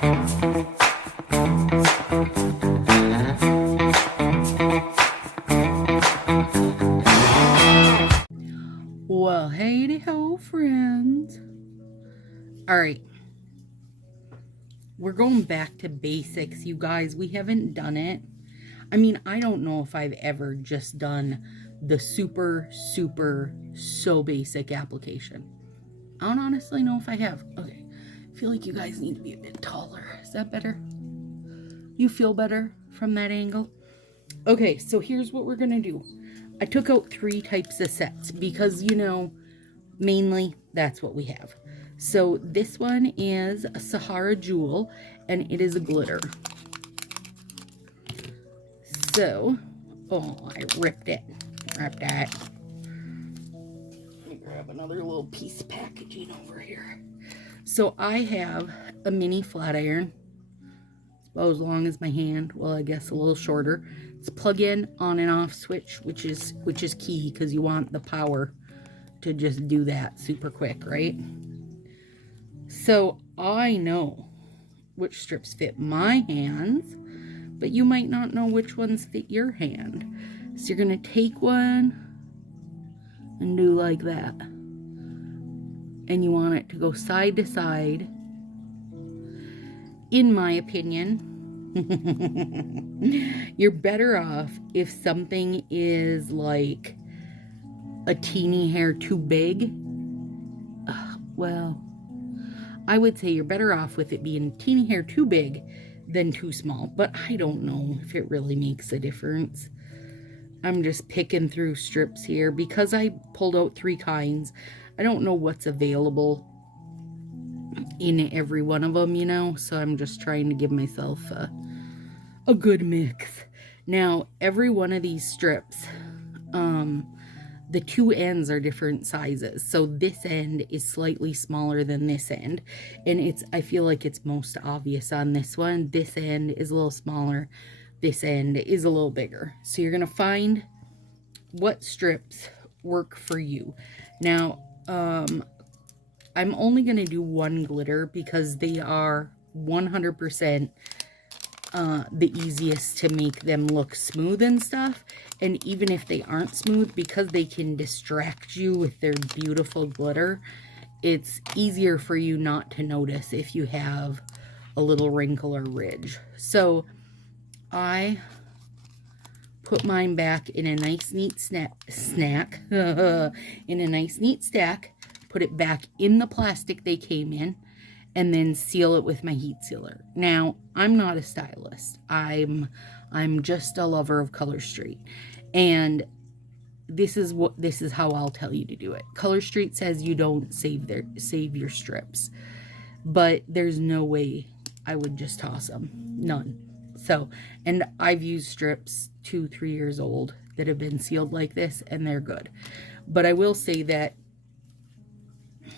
Well, hey ho, friends. All right. We're going back to basics, you guys. We haven't done it. I mean, I don't know if I've ever just done the super, so basic application. I don't honestly know if I have. Okay. I feel like you guys need to be a bit taller. Is that better? You feel better from that angle? Okay, so here's what we're going to do. I took out 3 types of sets because, you know, mainly that's what we have. So this one is a Sahara Jewel, and it is a glitter. So, oh, I ripped it. Ripped that. Let me grab another little piece of packaging over here. So I have a mini flat iron. It's about as long as my hand. Well, I guess a little shorter. It's a plug-in on and off switch, which is key because you want the power to just do that super quick, right? So I know which strips fit my hands, but you might not know which ones fit your hand. So you're going to take one and do like that. And you want it to go side to side. In my opinion, you're better off if something is like a teeny hair too big. Well, I would say you're better off with it being a teeny hair too big than too small, but I don't know if it really makes a difference. I'm just picking through strips here because I pulled out 3 kinds. I don't know what's available in every one of them, you know, so I'm just trying to give myself a good mix. Now, every one of these strips, the 2 ends are different sizes. So this end is slightly smaller than this end. And I feel like it's most obvious on this one. This end is a little smaller. This end is a little bigger. So you're going to find what strips work for you. Now, I'm only going to do 1 glitter because they are 100% the easiest to make them look smooth and stuff. And even if they aren't smooth, because they can distract you with their beautiful glitter, it's easier for you not to notice if you have a little wrinkle or ridge. So I put mine back in a nice neat snack in a nice neat stack, put it back in the plastic they came in, and then seal it with my heat sealer. Now, I'm not a stylist. I'm just a lover of Color Street. And this is how I'll tell you to do it. Color Street says you don't save your strips. But there's no way I would just toss them. None. So, and I've used strips 2-3 years old that have been sealed like this, and they're good. But I will say that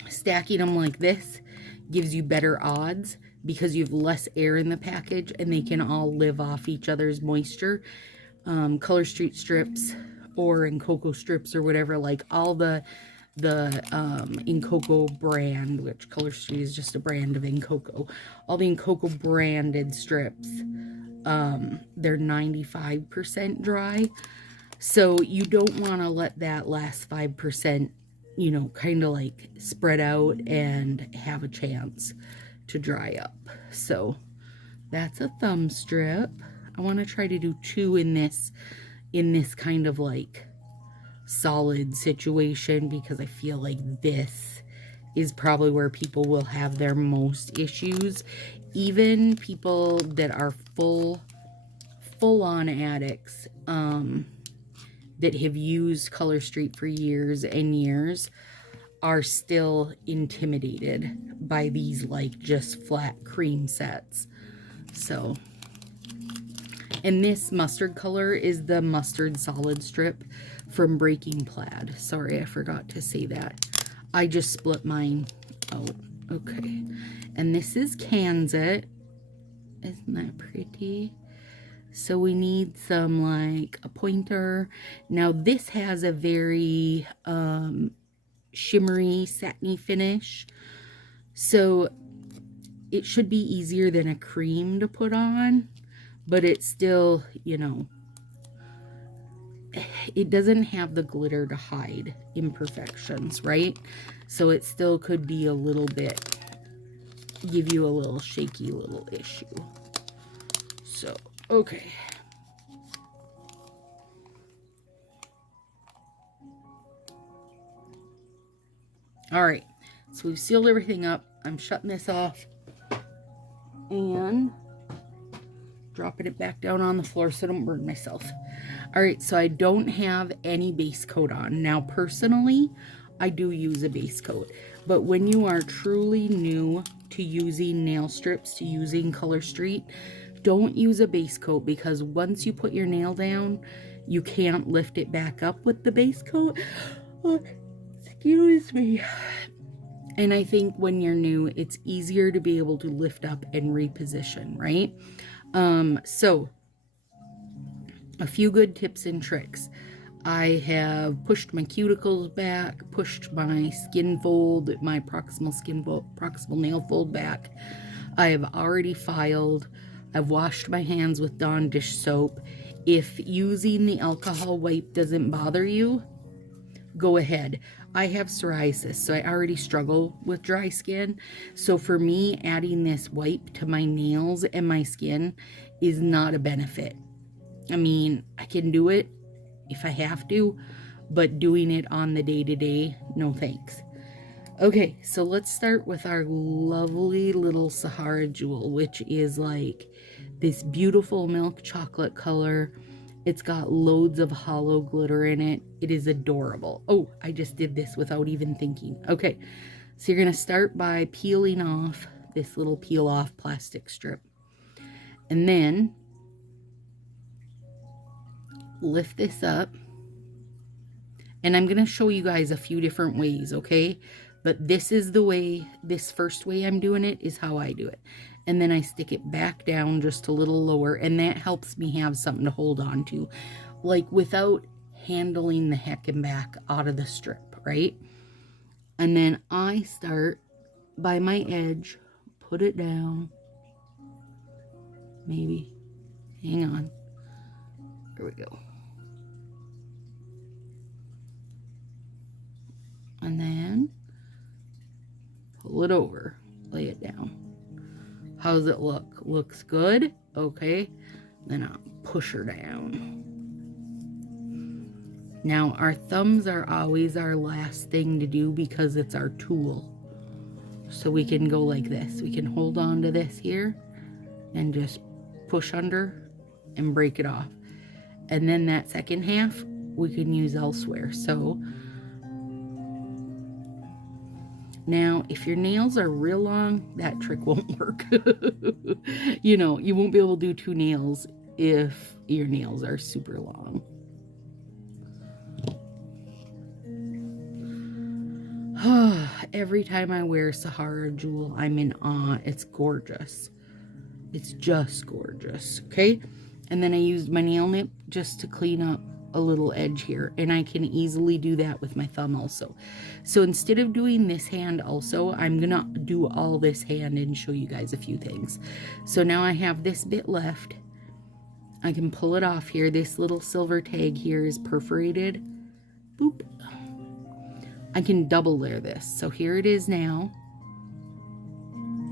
stacking them like this gives you better odds because you have less air in the package and they can all live off each other's moisture. Color Street strips or in Cocoa strips or whatever, like all the in Cocoa brand, which Color Street is just a brand of in Cocoa, all the in Cocoa branded strips, they're 95% dry. So you don't want to let that last 5%, you know, kind of like spread out and have a chance to dry up. So that's a thumb strip. I want to try to do 2 in this kind of like solid situation because I feel like this is probably where people will have their most issues. Even people that are full-on addicts, that have used Color Street for years and years are still intimidated by these like just flat cream sets. So, and this mustard color is the mustard solid strip from Breaking Plaid. Sorry, I forgot to say that. I just split mine out. Okay. And this is Kansas. Isn't that pretty? So we need some like a pointer. Now this has a very shimmery satiny finish. So it should be easier than a cream to put on, but it's still, you know, it doesn't have the glitter to hide imperfections, right? So it still could be a little bit, give you a little shaky little issue. So, okay. All right, so we've sealed everything up. I'm shutting this off and dropping it back down on the floor so I don't burn myself. All right, so I don't have any base coat on. Now, personally, I do use a base coat, but when you are truly new to using nail strips, to using Color Street, don't use a base coat, because once you put your nail down, you can't lift it back up with the base coat. Oh, excuse me. And I think when you're new, it's easier to be able to lift up and reposition, right? So a few good tips and tricks. I have pushed my cuticles back, pushed my skin fold, my proximal nail fold back. I have already filed. I've washed my hands with Dawn dish soap. If using the alcohol wipe doesn't bother you, go ahead. I have psoriasis, so I already struggle with dry skin. So for me, adding this wipe to my nails and my skin is not a benefit. I mean, I can do it if I have to, but doing it on the day-to-day, no thanks. Okay, so let's start with our lovely little Sahara Jewel, which is like this beautiful milk chocolate color. It's got loads of hollow glitter in it. It is adorable. Oh, I just did this without even thinking. Okay, so you're going to start by peeling off this little peel-off plastic strip. And then lift this up. And I'm going to show you guys a few different ways, okay? But this is the way, this first way I'm doing it is how I do it. And then I stick it back down just a little lower, and that helps me have something to hold on to, like without handling the heck and back out of the strip, right? And then I start by my edge, put it down, maybe, hang on, there we go. And then pull it over, lay it down. How does it look? Looks good? Okay. Then I'll push her down. Now, our thumbs are always our last thing to do because it's our tool. So we can go like this. We can hold on to this here and just push under and break it off. And then that second half we can use elsewhere. So now, if your nails are real long, that trick won't work. You know, you won't be able to do two nails if your nails are super long. Every time I wear Sahara Jewel, I'm in awe. It's gorgeous. It's just gorgeous, okay? And then I used my nail nip just to clean up a little edge here, and I can easily do that with my thumb also. So instead of doing this hand also, I'm gonna do all this hand and show you guys a few things. So now I have this bit left. I can pull it off here. This little silver tag here is perforated. Boop. I can double layer this. So here it is now.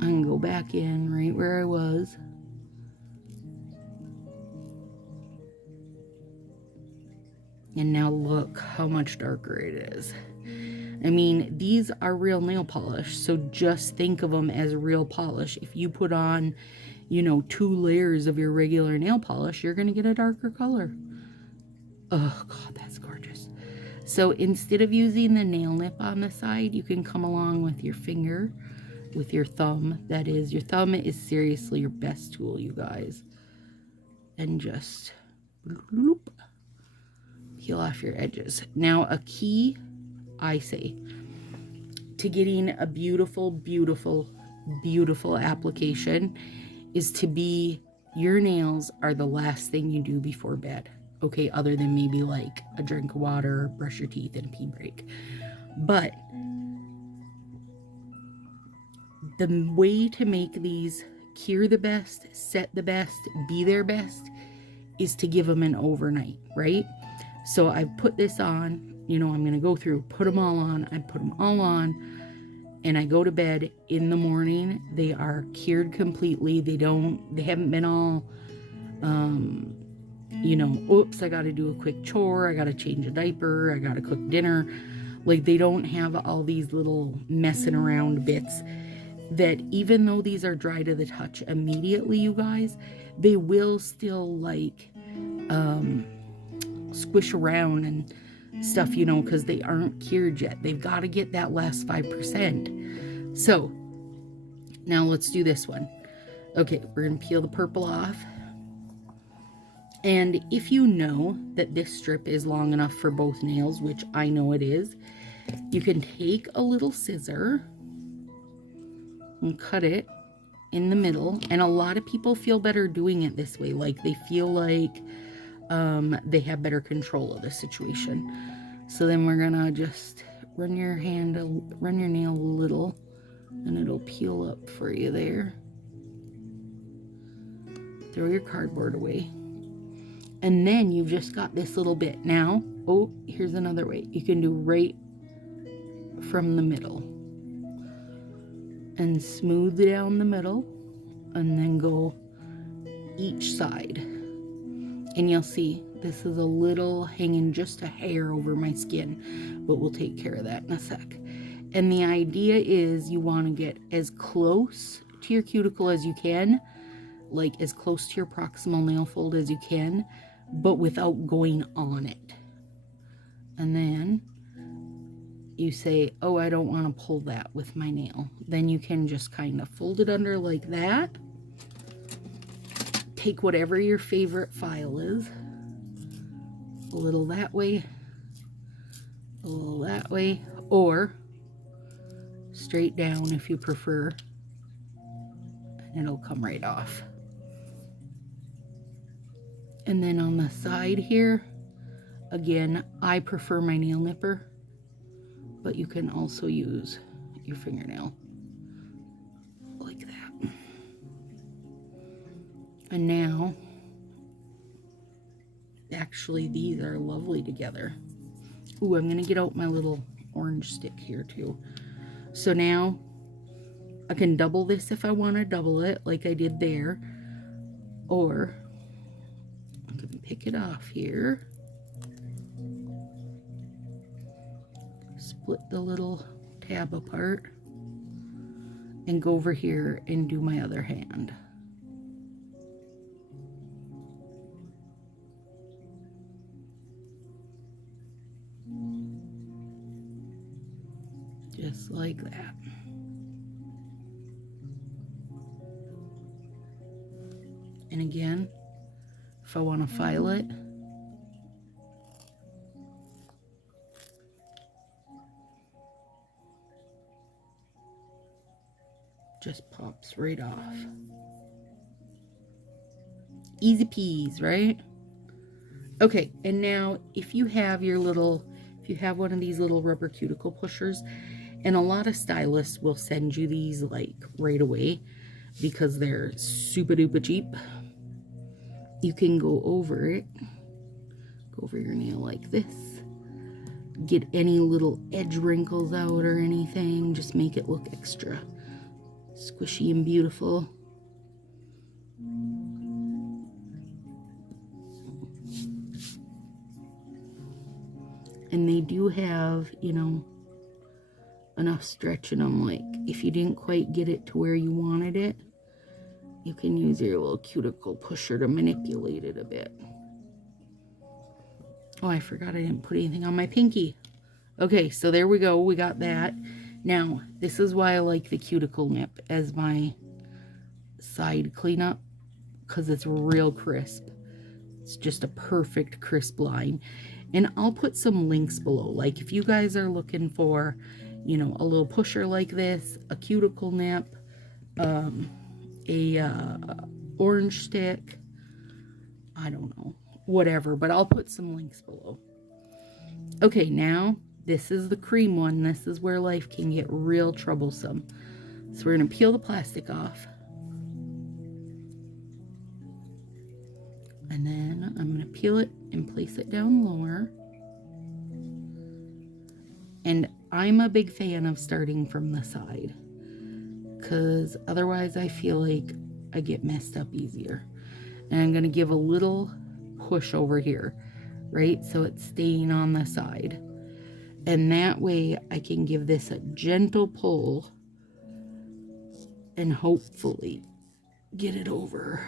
I can go back in right where I was. And now look how much darker it is. I mean, these are real nail polish, so just think of them as real polish. If you put on, you know, 2 layers of your regular nail polish, you're going to get a darker color. Oh, God, that's gorgeous. So instead of using the nail nip on the side, you can come along with your finger, with your thumb. That is, your thumb is seriously your best tool, you guys. And just bloop, peel off your edges. Now, a key, I say, to getting a beautiful, beautiful, beautiful application is to be, your nails are the last thing you do before bed. Okay, other than maybe like a drink of water, brush your teeth, and pee break. But The way to make these cure the best, set the best, be their best is to give them an overnight, right? So I've put this on, you know, I'm going to go through, put them all on. I put them all on and I go to bed in the morning. They are cured completely. They haven't been all, you know, oops, I got to do a quick chore. I got to change a diaper. I got to cook dinner. Like, they don't have all these little messing around bits that, even though these are dry to the touch immediately, you guys, they will still like squish around and stuff, you know, because they aren't cured yet. They've got to get that last 5%. So now let's do this one. Okay, we're going to peel the purple off. And if you know that this strip is long enough for both nails, which I know it is, you can take a little scissor and cut it in the middle. And a lot of people feel better doing it this way. Like, they feel like they have better control of the situation. So then we're gonna just run your nail a little, and it'll peel up for you there. Throw your cardboard away. And then you've just got this little bit. Now, oh, here's another way. You can do right from the middle. And smooth down the middle. And then go each side. And you'll see this is a little hanging just a hair over my skin. But we'll take care of that in a sec. And the idea is you want to get as close to your cuticle as you can. Like, as close to your proximal nail fold as you can, but without going on it. And then you say, oh, I don't want to pull that with my nail. Then you can just kind of fold it under like that. Take whatever your favorite file is. A little that way, a little that way, or straight down if you prefer. And it'll come right off. And then on the side here, again, I prefer my nail nipper, but you can also use your fingernail like that. And now, actually, these are lovely together. Ooh, I'm gonna get out my little orange stick here too. So now I can double this if I want to double it like I did there, or I can pick it off here, split the little tab apart, and go over here and do my other hand. Just like that. And again, if I want to file it, just pops right off. Easy peas, right? Okay, and now if you have one of these little rubber cuticle pushers, and a lot of stylists will send you these like right away because they're super duper cheap. You can go over it, go over your nail like this, get any little edge wrinkles out or anything, just make it look extra squishy and beautiful. And they do have, you know, enough stretch in them, like if you didn't quite get it to where you wanted it, you can use your little cuticle pusher to manipulate it a bit. Oh, I forgot I didn't put anything on my pinky. Okay, so there we go. We got that. Now, this is why I like the cuticle nip as my side cleanup, because it's real crisp. It's just a perfect crisp line. And I'll put some links below. Like if you guys are looking for, you know, a little pusher like this, a cuticle nip, orange stick, I don't know, whatever, but I'll put some links below. Okay, now this is the cream one. This is where life can get real troublesome. So we're going to peel the plastic off. And then I'm going to peel it and place it down lower. And I'm a big fan of starting from the side, because otherwise I feel like I get messed up easier. And I'm going to give a little push over here, right? So it's staying on the side. And that way I can give this a gentle pull and hopefully get it over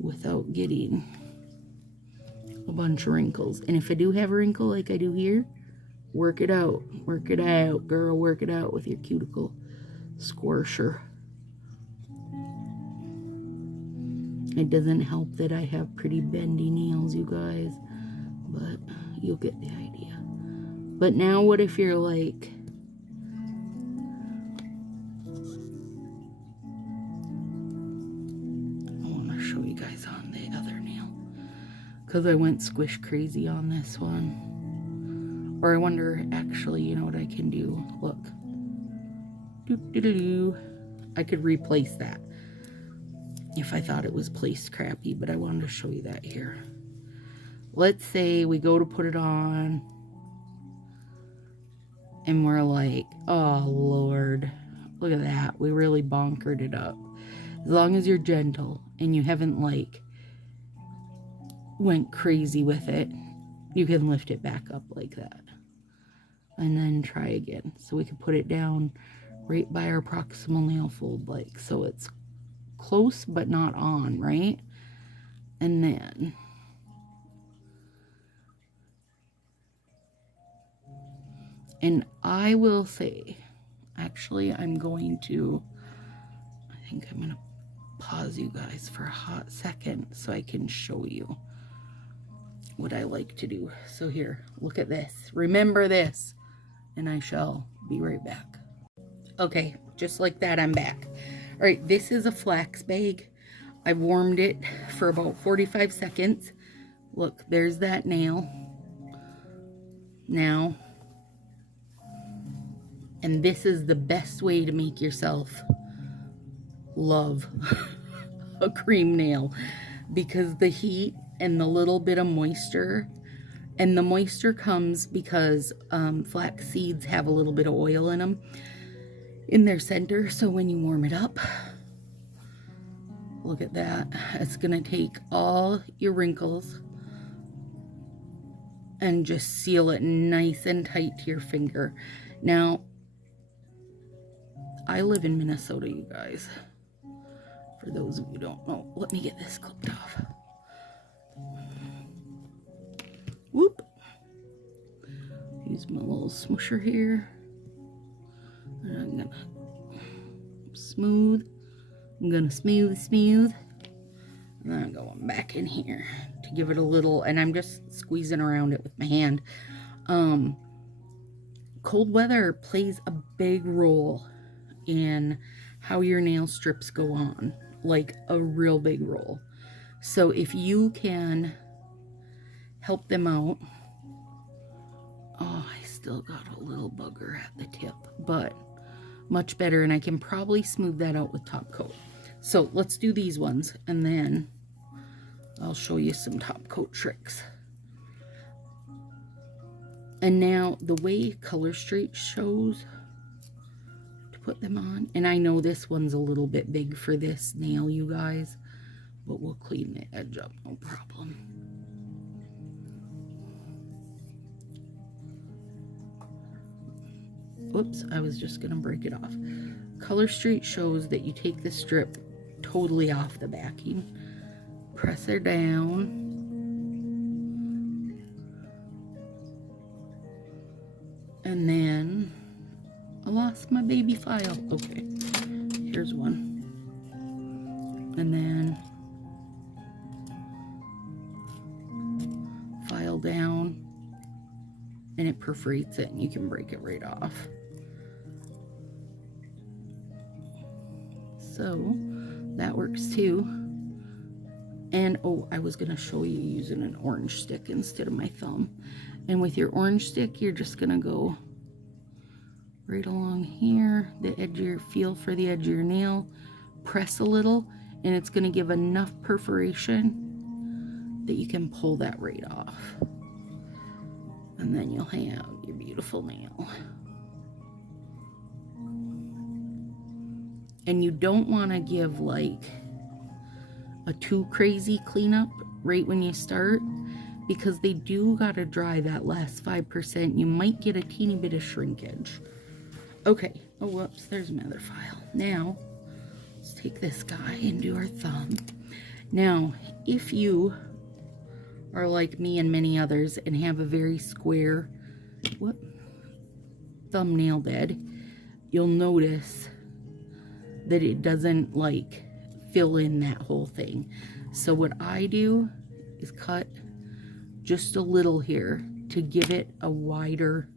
without getting a bunch of wrinkles. And if I do have a wrinkle like I do here, work it out, girl, work it out with your cuticle squisher. It doesn't help that I have pretty bendy nails, you guys, but you'll get the idea. But now what if you're like, I want to show you guys on the other nail, because I went squish crazy on this one. Or I wonder, actually, you know what I can do? Look. Doo-doo-doo-doo. I could replace that if I thought it was placed crappy, but I wanted to show you that here. Let's say we go to put it on and we're like, oh Lord, look at that. We really bonkered it up. As long as you're gentle and you haven't like went crazy with it, you can lift it back up like that. And then try again. So we can put it down right by our proximal nail fold, like so it's close but not on, right? And then I will say, actually I think I'm gonna pause you guys for a hot second so I can show you what I like to do. So here, look at this, remember this, and I shall be right back. Okay, just like that, I'm back. All right, this is a flax bag. I warmed it for about 45 seconds. Look, there's that nail. Now, and this is the best way to make yourself love a cream nail, because the heat and the little bit of moisture, and the moisture comes because flax seeds have a little bit of oil in them in their center. So when you warm it up, look at that, it's gonna take all your wrinkles and just seal it nice and tight to your finger. Now, I live in Minnesota, you guys, for those of you who don't know. Let me get this clipped off. Whoop. Use my little smoosher here. And I'm gonna smooth. I'm gonna smooth. And then I'm going back in here to give it a little, and I'm just squeezing around it with my hand. Cold weather plays a big role in how your nail strips go on, like a real big role. So if you can help them out, oh, I still got a little bugger at the tip, but much better, and I can probably smooth that out with top coat. So let's do these ones, and then I'll show you some top coat tricks. And now the way Color Street shows to put them on, and I know this one's a little bit big for this nail, you guys, but we'll clean the edge up, no problem. Whoops, I was just gonna break it off. Color Street shows that you take the strip totally off the backing, press her down, and then I lost my baby file. Okay, here's one, and then file down, and it perforates it, and you can break it right off. So that works too. And oh, I was gonna show you using an orange stick instead of my thumb. And with your orange stick, you're just gonna go right along here, the edge of your, feel for the edge of your nail, press a little, and it's going to give enough perforation that you can pull that right off. And then you'll have your beautiful nail. And you don't want to give like a too crazy cleanup right when you start, because they do gotta dry that last 5%. You might get a teeny bit of shrinkage. Okay, oh whoops, there's another file. Now, let's take this guy and do our thumb. Now, if you are like me and many others and have a very square thumbnail bed, you'll notice that it doesn't like fill in that whole thing. So what I do is cut just a little here to give it a wider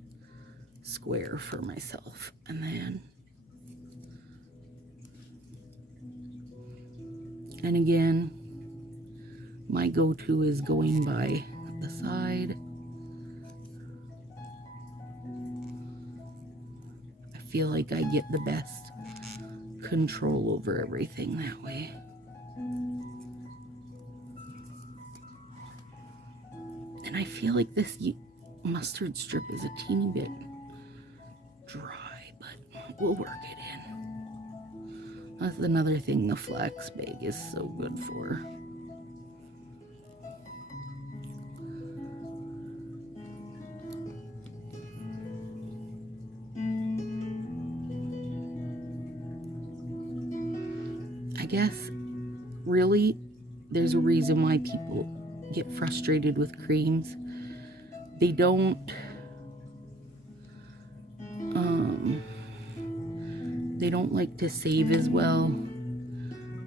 square for myself. And then, and again, my go-to is going by the side. I feel like I get the best control over everything that way. And I feel like this mustard strip is a teeny bit dry, but we'll work it in. That's another thing the flex bag is so good for. I guess really there's a reason why people get frustrated with creams. They don't like to save as well.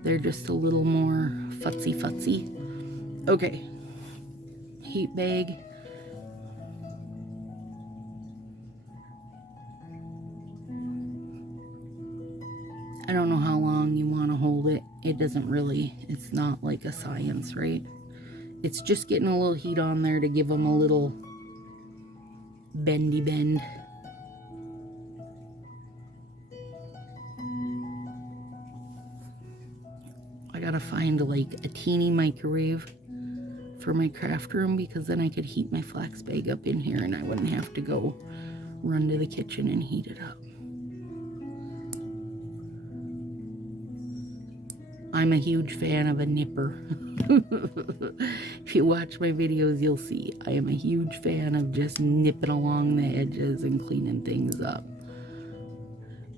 They're just a little more futsy. Okay, heat bag. I don't know how long you want to hold it. It doesn't really, it's not like a science, right? It's just getting a little heat on there to give them a little bendy bend. I gotta find like a teeny microwave for my craft room, because then I could heat my flax bag up in here and I wouldn't have to go run to the kitchen and heat it up. I'm a huge fan of a nipper. If you watch my videos, you'll see I am a huge fan of just nipping along the edges and cleaning things up.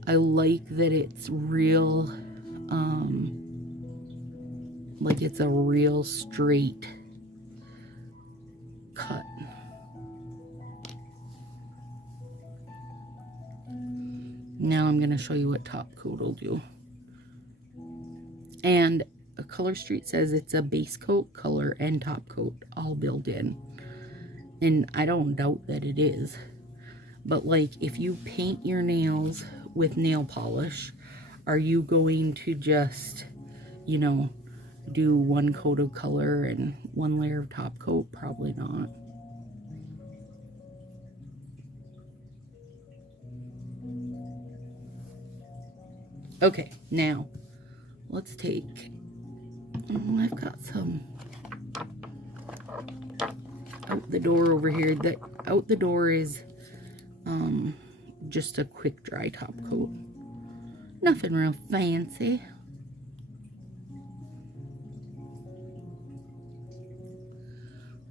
I like that it's real, like it's a real straight cut. Now I'm going to show you what top coat will do. And a Color Street says it's a base coat, color, and top coat all built in. And I don't doubt that it is. But like, if you paint your nails with nail polish, are you going to just, you know, do one coat of color and one layer of top coat? Probably not. Okay, now let's take, I've got some out the door over here. That out the door is just a quick dry top coat. Nothing real fancy.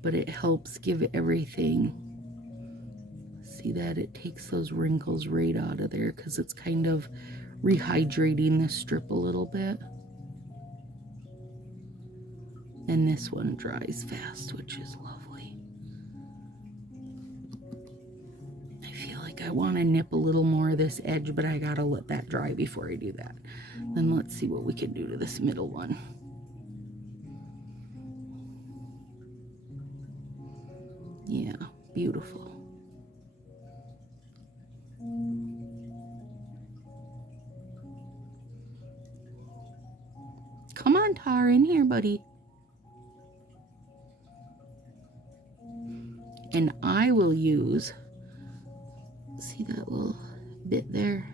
But it helps give everything, see that? It takes those wrinkles right out of there because it's kind of rehydrating the strip a little bit. And this one dries fast, which is lovely. I feel like I want to nip a little more of this edge, but I gotta let that dry before I do that. Then let's see what we can do to this middle one. Yeah, beautiful. Come on, Tar, in here, buddy. And I will use, see that little bit there.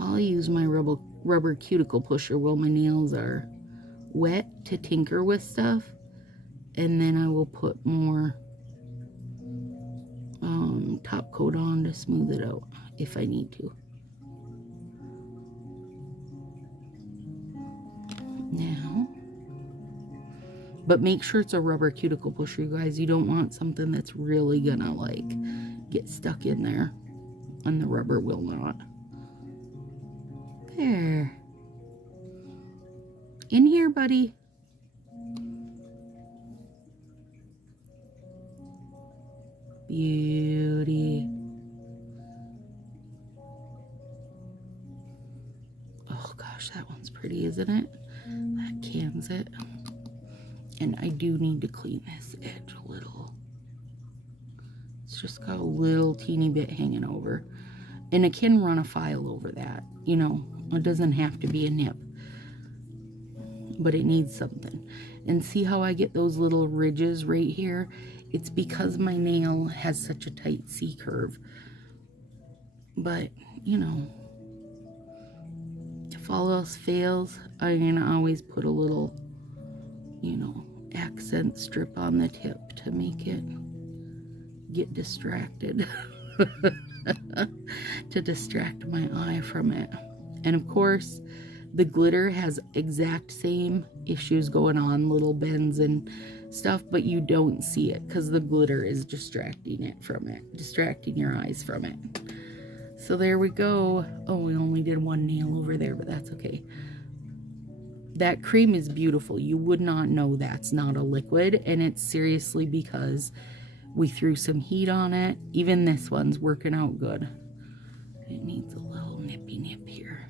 I'll use my rubber cuticle pusher while my nails are wet to tinker with stuff, and then I will put more top coat on to smooth it out if I need to. Now, but make sure it's a rubber cuticle pusher, you guys. You don't want something that's really gonna like get stuck in there, and the rubber will not. There. In here, buddy. Beauty. Oh gosh, that one's pretty, isn't it? That cans it. And I do need to clean this edge a little. It's just got a little teeny bit hanging over. And I can run a file over that. You know, it doesn't have to be a nip. But it needs something. And see how I get those little ridges right here? It's because my nail has such a tight C curve. But, you know, if all else fails, I'm gonna always put a little, you know, accent strip on the tip to make it get distracted. To distract my eye from it. And of course, the glitter has exact same issues going on, little bends and stuff, but you don't see it because the glitter is distracting it from it, distracting your eyes from it. So there we go. Oh, we only did one nail over there, but that's okay. That cream is beautiful. You would not know that's not a liquid, and it's seriously because we threw some heat on it. Even this one's working out good. It needs a little nippy nip here.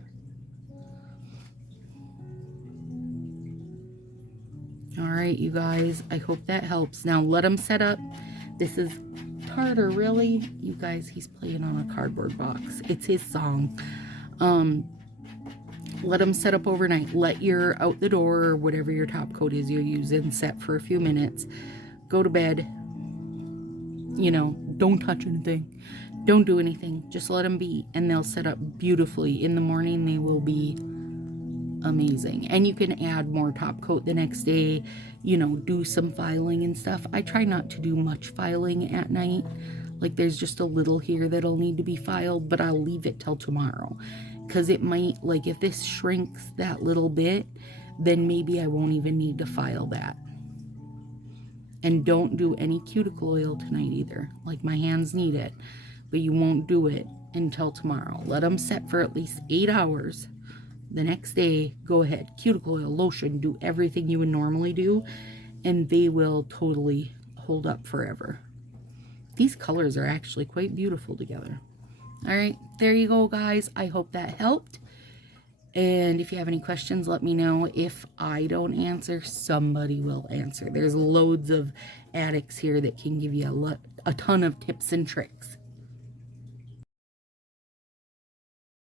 All right, you guys, I hope that helps. Now let them set up. This is Carter, really? You guys, he's playing on a cardboard box. It's his song. Let them set up overnight. Let your out the door or whatever your top coat is you're using set for a few minutes. Go to bed. You know, don't touch anything. Don't do anything. Just let them be, and they'll set up beautifully. In the morning, they will be amazing. And you can add more top coat the next day, you know, do some filing and stuff. I try not to do much filing at night. Like there's just a little here that'll need to be filed, but I'll leave it till tomorrow because it might, like if this shrinks that little bit, then maybe I won't even need to file that. And don't do any cuticle oil tonight either. Like my hands need it, but you won't do it until tomorrow. Let them set for at least 8 hours. The next day, go ahead, cuticle oil, lotion, do everything you would normally do, and they will totally hold up forever. These colors are actually quite beautiful together. All right, there you go, guys. I hope that helped. And if you have any questions, let me know. If I don't answer, somebody will answer. There's loads of addicts here that can give you a ton of tips and tricks.